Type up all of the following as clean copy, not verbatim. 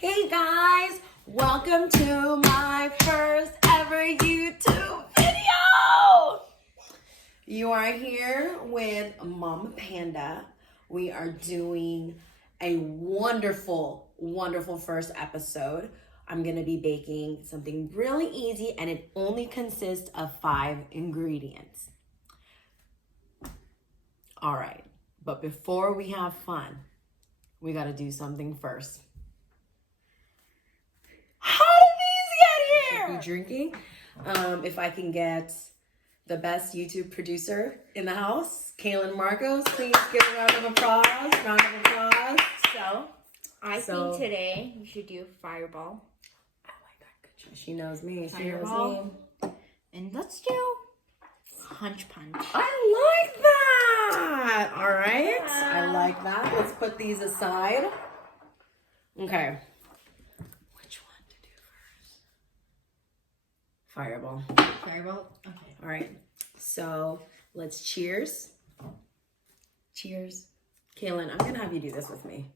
Hey guys, welcome to my first ever YouTube video. You are here with Mama Panda. We are doing a wonderful first episode. I'm gonna be baking something really easy and it only consists of 5 ingredients. All right, but before we have fun, we gotta do something first. How did these get here? Be drinking. If I can get the best YouTube producer in the house, Kaylin Marcos, please give a round of applause. I think today you should do Fireball. I like that. Good choice. She knows me. Fireball. And let's do Punch. I like that. All right. I like that. Let's put these aside. Okay. Which one to do first? Fireball. Okay. All right. So let's cheers. Cheers. Kaylin, I'm going to have you do this with me.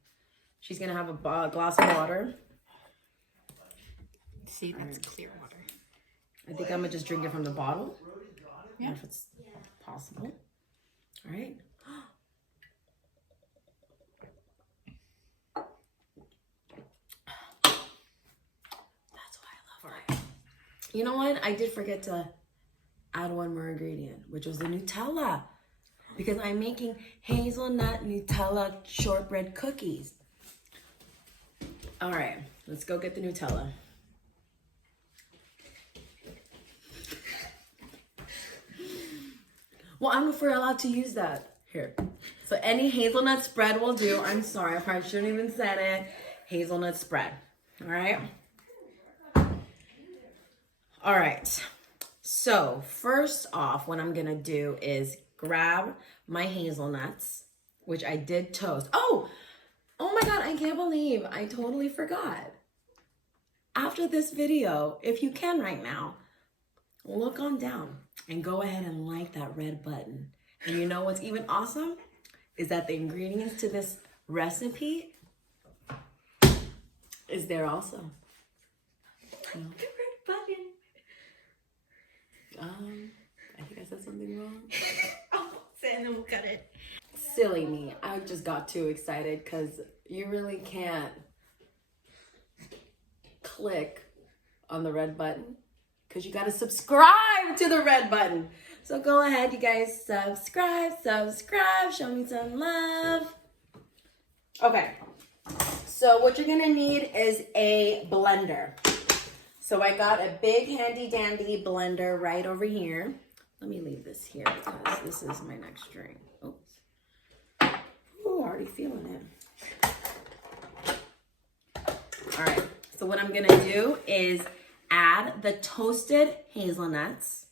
She's going to have a glass of water. See, that's clear water. I think I'm going to just drink it from the bottle. Yeah. If it's possible. All right. That's why I love it. You know what? I did forget to add one more ingredient, which was the Nutella. Because I'm making hazelnut Nutella shortbread cookies. All right, let's go get the Nutella. Well, I don't know if we're allowed to use that. Here. So any hazelnut spread will do. I'm sorry, I probably shouldn't even said it. Hazelnut spread. All right. All right. So first off, what I'm going to do is grab my hazelnuts, which I did toast. Oh my God, I can't believe I totally forgot. After this video, if you can right now, look on down and go ahead and like that red button. And you know what's even awesome? Is that the ingredients to this recipe is there also. The red button. I think I said something wrong. I'll say and then we'll cut it. Silly me. I just got too excited because you really can't click on the red button because you got to subscribe to the red button. So go ahead, you guys, subscribe, show me some love. Okay, so what you're gonna need is a blender. So I got a big handy dandy blender right over here. Let me leave this here because this is my next drink. Oops. Ooh, already feeling it. All right, so what I'm gonna do is add the toasted hazelnuts,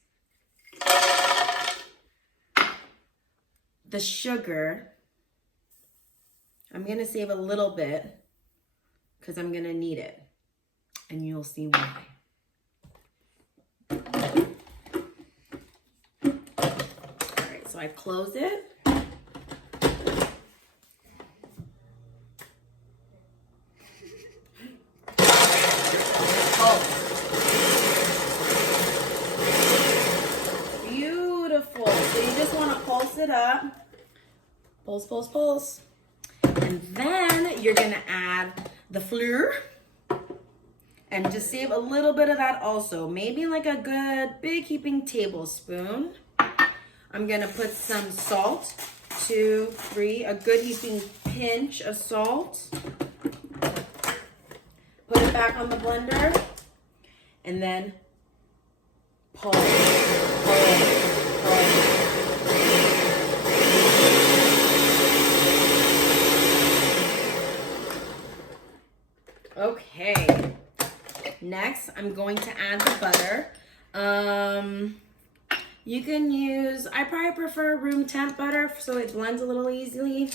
the sugar. I'm gonna save a little bit because I'm gonna need it. And you'll see why. All right, so I close it. Oh. Beautiful. So you just want to pulse it up. Pulse. And then you're going to add the flour. And just save a little bit of that also. Maybe like a good big heaping tablespoon. I'm gonna put some salt, 2, 3, a good heaping pinch of salt. Put it back on the blender. And then pull. Okay. Next, I'm going to add the butter. You can use, I probably prefer room temp butter so it blends a little easily.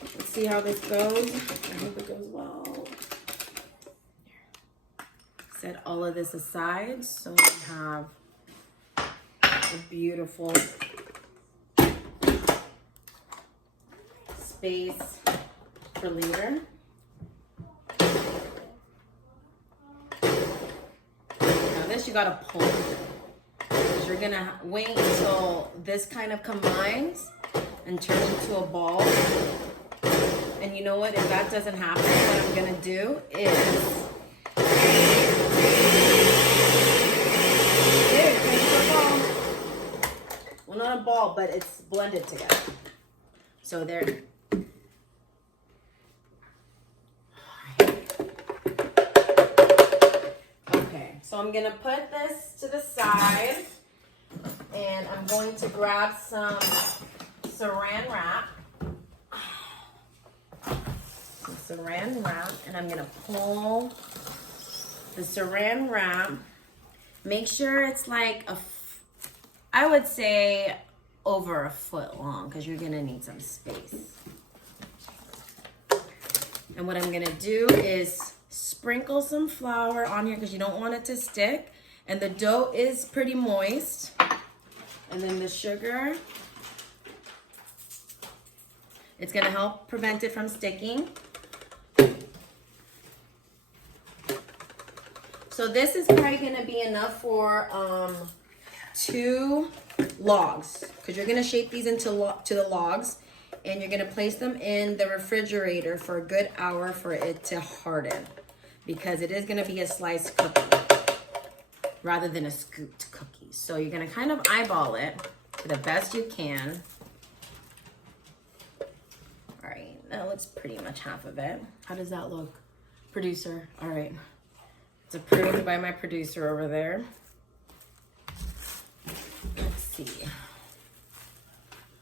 Let's see how this goes. I hope it goes well. Set all of this aside so we have a beautiful space for later. this, you gotta pull. Because you're gonna wait until this kind of combines and turns into a ball. And you know what? If that doesn't happen, what I'm gonna do is well, not a ball, but it's blended together. So there. Okay, so I'm gonna put this to the side, and I'm going to grab some saran wrap. Saran wrap, and I'm gonna pull the saran wrap. Make sure it's like I would say over a foot long, because you're gonna need some space. And what I'm gonna do is sprinkle some flour on here because you don't want it to stick. And the dough is pretty moist. And then the sugar, it's gonna help prevent it from sticking. So this is probably gonna be enough for 2 logs, because you're gonna shape these into the logs, and you're gonna place them in the refrigerator for a good hour for it to harden, because it is gonna be a sliced cookie rather than a scooped cookie. So you're gonna kind of eyeball it to the best you can. All right, that looks pretty much half of it. How does that look, producer? All right. It's approved by my producer over there. Let's see.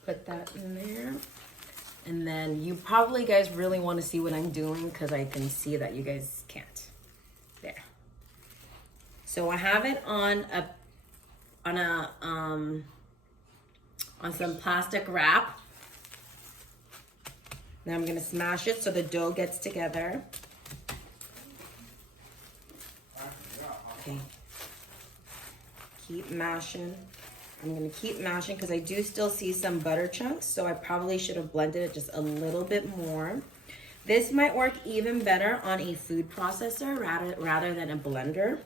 Put that in there. And then you probably guys really want to see what I'm doing, because I can see that you guys can't. There. So I have it on some plastic wrap. Now I'm gonna smash it so the dough gets together. Okay. Keep mashing. I'm gonna keep mashing because I do still see some butter chunks, so I probably should have blended it just a little bit more. This might work even better on a food processor rather than a blender.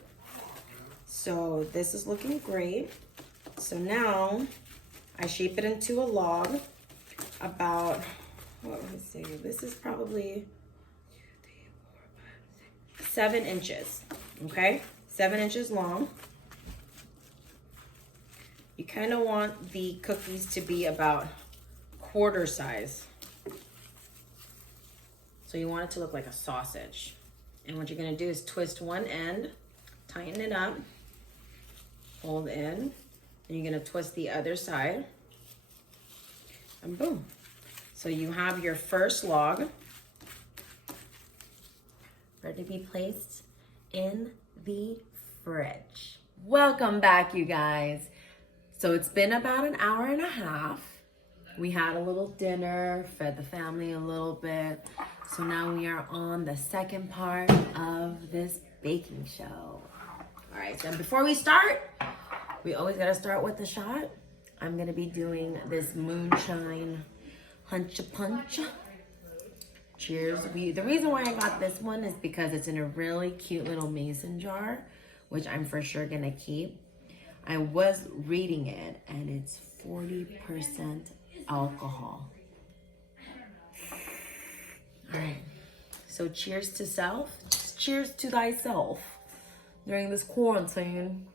So this is looking great. So now I shape it into a log about, what would I say? This is probably 7 inches, okay? 7 inches long. You kind of want the cookies to be about quarter size. So you want it to look like a sausage. And what you're gonna do is twist one end, tighten it up, hold in, and you're gonna twist the other side, and boom. So you have your first log ready to be placed in the fridge. Welcome back, you guys. So it's been about an hour and a half. We had a little dinner, fed the family a little bit. So now we are on the second part of this baking show. All right, so before we start, we always gotta start with the shot. I'm gonna be doing this moonshine hunch punch. Cheers. The reason why I got this one is because it's in a really cute little mason jar, which I'm for sure gonna keep. I was reading it, and it's 40% alcohol. All right, so cheers to self. Cheers to thyself during this quarantine.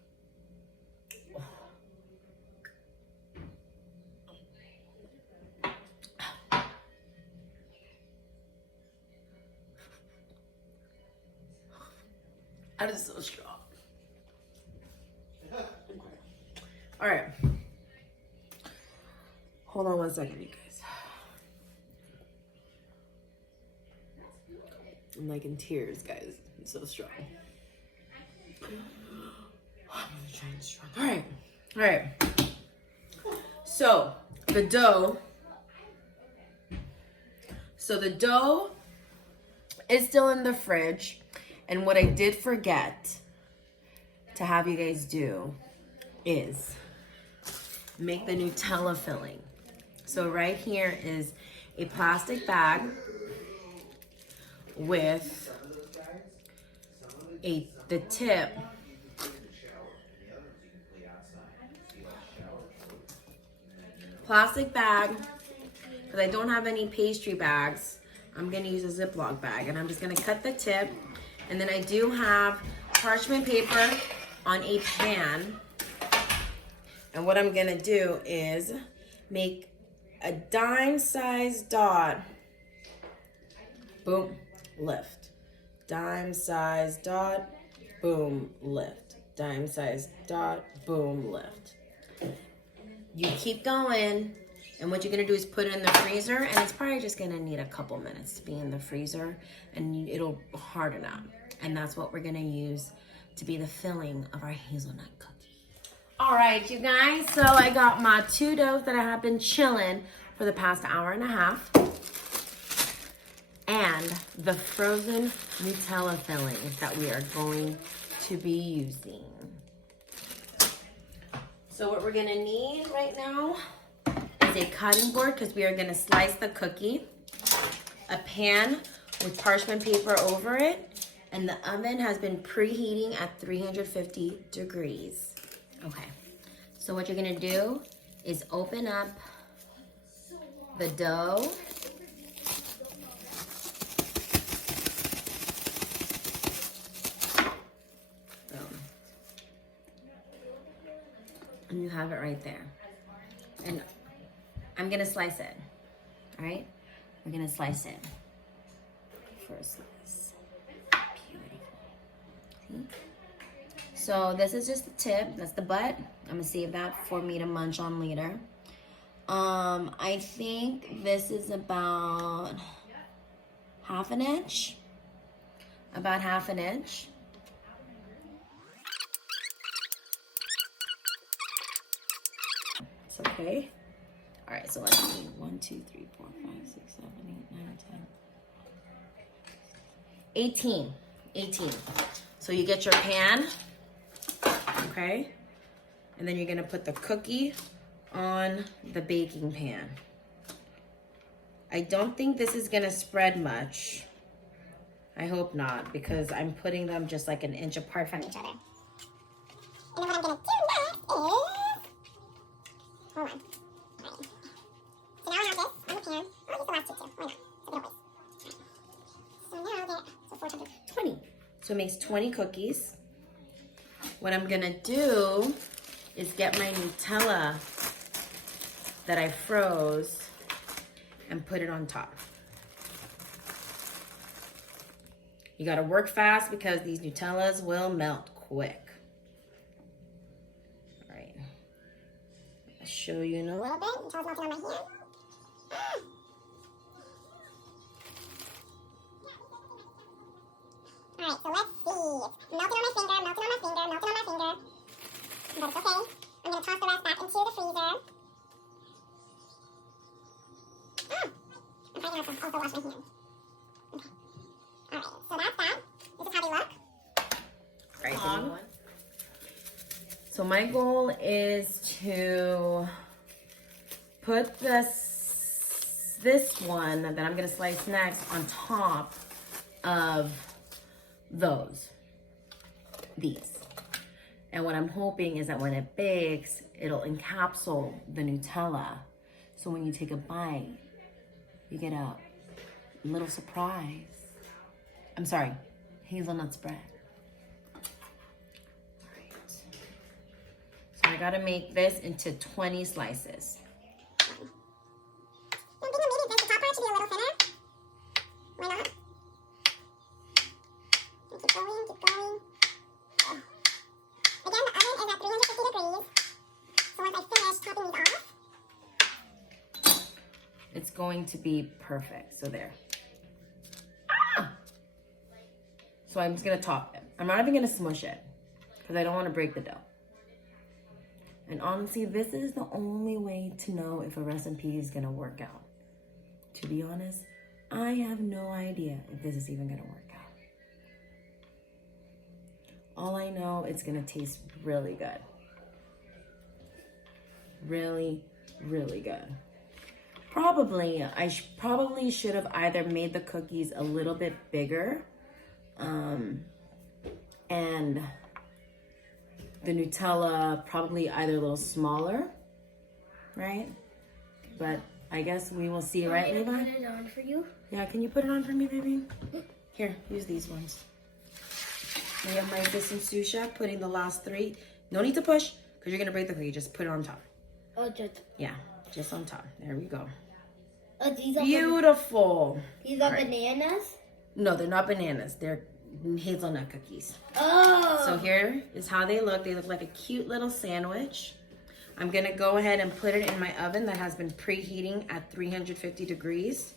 That is so strong. All right. Hold on one second, you guys. I'm like in tears, guys. I'm so strong. I'm trying strong. All right. All right. So the dough. Is still in the fridge. And what I did forget to have you guys do is make the Nutella filling. So right here is a plastic bag with the tip plastic bag, because I don't have any pastry bags. I'm gonna use a Ziploc bag, and I'm just gonna cut the tip. And then I do have parchment paper on a pan. And what I'm gonna do is make a dime-sized dot. Boom, lift. Dime-sized dot, boom, lift. Dime-sized dot, boom, lift. You keep going, and what you're gonna do is put it in the freezer, and it's probably just gonna need a couple minutes to be in the freezer, and it'll harden up. And that's what we're gonna use to be the filling of our hazelnut cookie. All right, you guys, so I got my 2 doughs that I have been chilling for the past hour and a half, and the frozen Nutella fillings that we are going to be using. So what we're gonna need right now is a cutting board, because we are gonna slice the cookie, a pan with parchment paper over it, and the oven has been preheating at 350 degrees. Okay, so what you're gonna do is open up the dough. And you have it right there. And I'm gonna slice it, all right? We're gonna slice it. First slice, beautiful. See? So this is just the tip, that's the butt. I'm gonna save that for me to munch on later. I think this is about half an inch. About half an inch. It's okay. All right, so let's see. 1, 2, 3, 4, 5, 6, 7, 8, 9, 10. 18. So you get your pan, okay? And then you're gonna put the cookie on the baking pan. I don't think this is gonna spread much. I hope not, because I'm putting them just like an inch apart from each other. And then what I'm gonna do next is, hold on. Right. So now I have this on the pan. I'll use the last two too. Why not? It's a bit of waste. So now I'll get, so 400, 20. So it makes 20 cookies. What I'm gonna do is get my Nutella that I froze and put it on top. You gotta work fast because these Nutellas will melt quick. All right, I'll show you in a little bit. Nutella's melting on my hand. All right, so let's see. Melting on my finger, melting on my finger, melting on my finger. But it's okay. I'm gonna toss the rest back into the freezer. I'm probably gonna have to also wash my hands. Okay. Alright, so that's that. This is how they look. Right. So my goal is to put this one that I'm gonna slice next on top of these. And what I'm hoping is that when it bakes, it'll encapsulate the Nutella. So when you take a bite, you get a little surprise. I'm sorry, hazelnut spread. All right. So I gotta make this into 20 slices. I'm thinking maybe the top part should be a little thinner. Why not? Keep going, keep going. Oh. Again, the oven is at 350 degrees. So once I finish topping these off, it's going to be perfect. So there. Ah! So I'm just gonna top it. I'm not even gonna smush it because I don't want to break the dough. And honestly, this is the only way to know if a recipe is gonna work out. To be honest, I have no idea if this is even gonna work out. All I know, it's gonna taste really good. Really, really good. Probably, I probably should have either made the cookies a little bit bigger, and the Nutella probably either a little smaller, right? But I guess we will see, right, Levi? Put it on for you. Yeah, can you put it on for me, baby? Here, use these ones. We have my assistant sous chef putting the last 3. No need to push, because you're going to break the cookie. Just put it on top. Oh, just. Yeah, just on top. There we go. These are Beautiful. These are bananas? No, they're not bananas. They're hazelnut cookies. Oh. So here is how they look. They look like a cute little sandwich. I'm going to go ahead and put it in my oven that has been preheating at 350 degrees.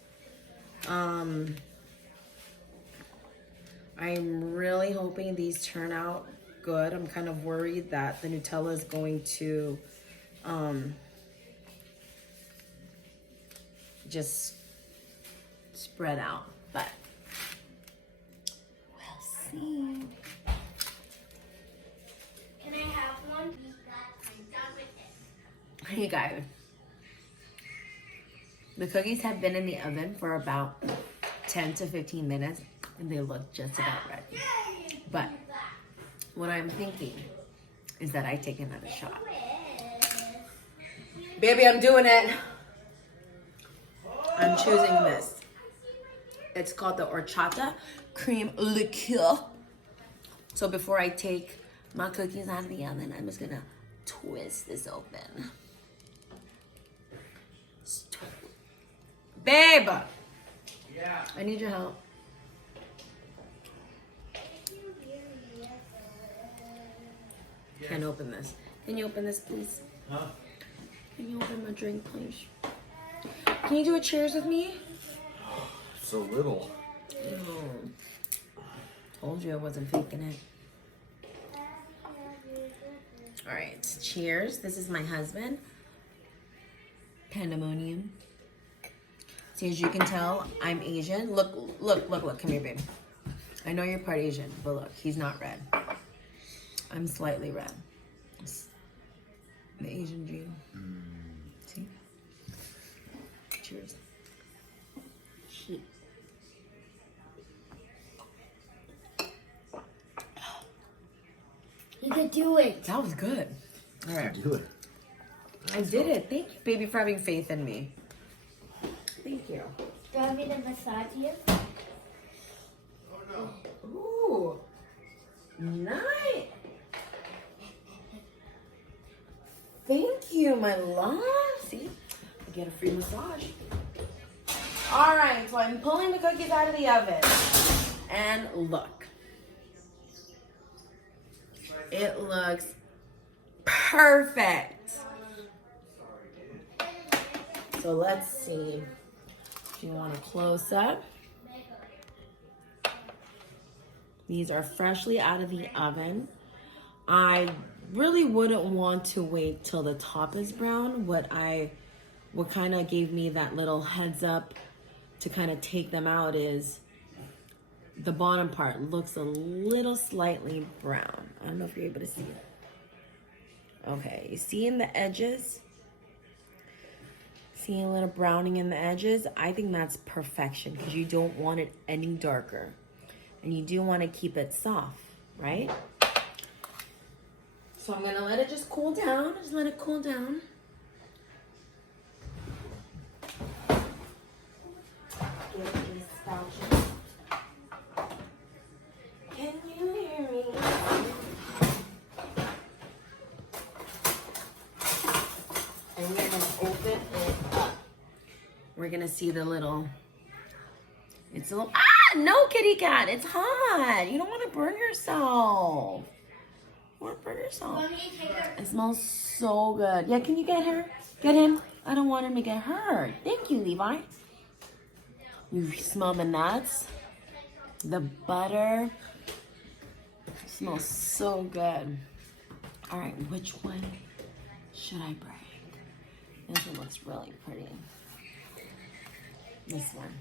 I'm really hoping these turn out good. I'm kind of worried that the Nutella is going to just spread out, but we'll see. Can I have one? Hey guys, the cookies have been in the oven for about 10 to 15 minutes and they look just about ready. But what I'm thinking is that I take another shot. Baby, I'm doing it. I'm choosing this. It's called the horchata cream liqueur. So before I take my cookies out of the oven, I'm just gonna twist this open. Babe! Yeah. I need your help. Can't open this. Can you open this, please? Huh? Can you open my drink, please? Can you do a cheers with me? So little. Oh. Told you I wasn't faking it. All right, cheers. This is my husband. Pandemonium. See, as you can tell, I'm Asian. Look. Come here, babe. I know you're part Asian, but look, he's not red. I'm slightly red. It's the Asian gene. See? Cheers. Shit. You could do it. That was good. All right. Do it. I did it. Thank you, baby, for having faith in me. Thank you. Do you want me to massage you? Ooh. Nice. Thank you, my love. See? I get a free massage. All right, so I'm pulling the cookies out of the oven. And look. It looks perfect. So let's see. If you want a close up. These are freshly out of the oven. I really wouldn't want to wait till the top is brown. What kind of gave me that little heads up to kind of take them out is the bottom part looks a little slightly brown. I don't know if you're able to see it. Okay, you see in the edges? See a little browning in the edges? I think that's perfection because you don't want it any darker. And you do want to keep it soft, right? So I'm gonna let it just cool down. Just let it cool down. Get this spatula. Can you hear me? And we're gonna open it up. We're gonna see the little. It's a little. No, kitty cat. It's hot. You don't want to burn yourself. You want to burn yourself. It smells so good. Yeah, can you get her? Get him. I don't want him to get hurt. Thank you, Levi. You smell the nuts, the butter. It smells so good. All right, which one should I break? This one looks really pretty. This one.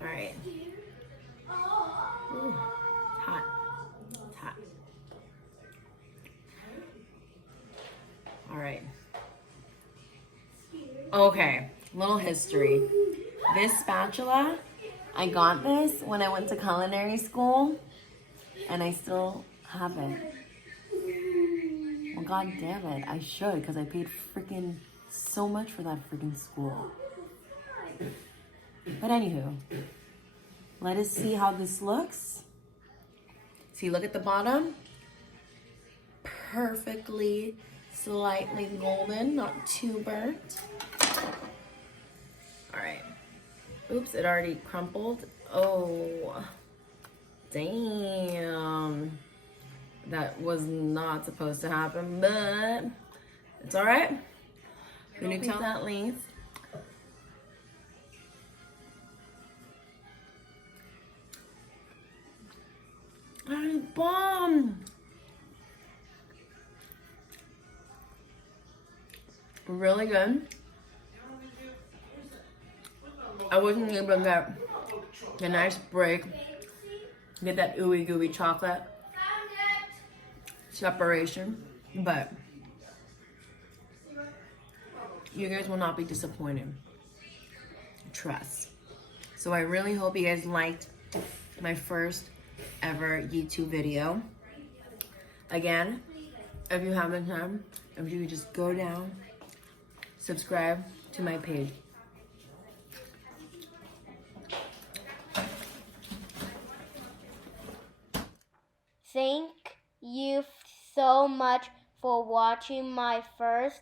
All right. Ooh, it's hot. It's hot. All right. Okay, little history. This spatula, I got this when I went to culinary school, and I still have it. Well, god damn it, I should, because I paid freaking so much for that freaking school. But anywho, let us see how this looks. See, look at the bottom. Perfectly, slightly golden, not too burnt. All right. Oops, it already crumpled. Oh, damn. That was not supposed to happen, but it's all right. The Nutella at least. I'm bomb. Really good. I wasn't able to get a nice break. Get that ooey gooey chocolate separation, but you guys will not be disappointed. Trust. So I really hope you guys liked my first ever YouTube video. Again, if you haven't done, if you could just go down, subscribe to my page. Thank you so much for watching my first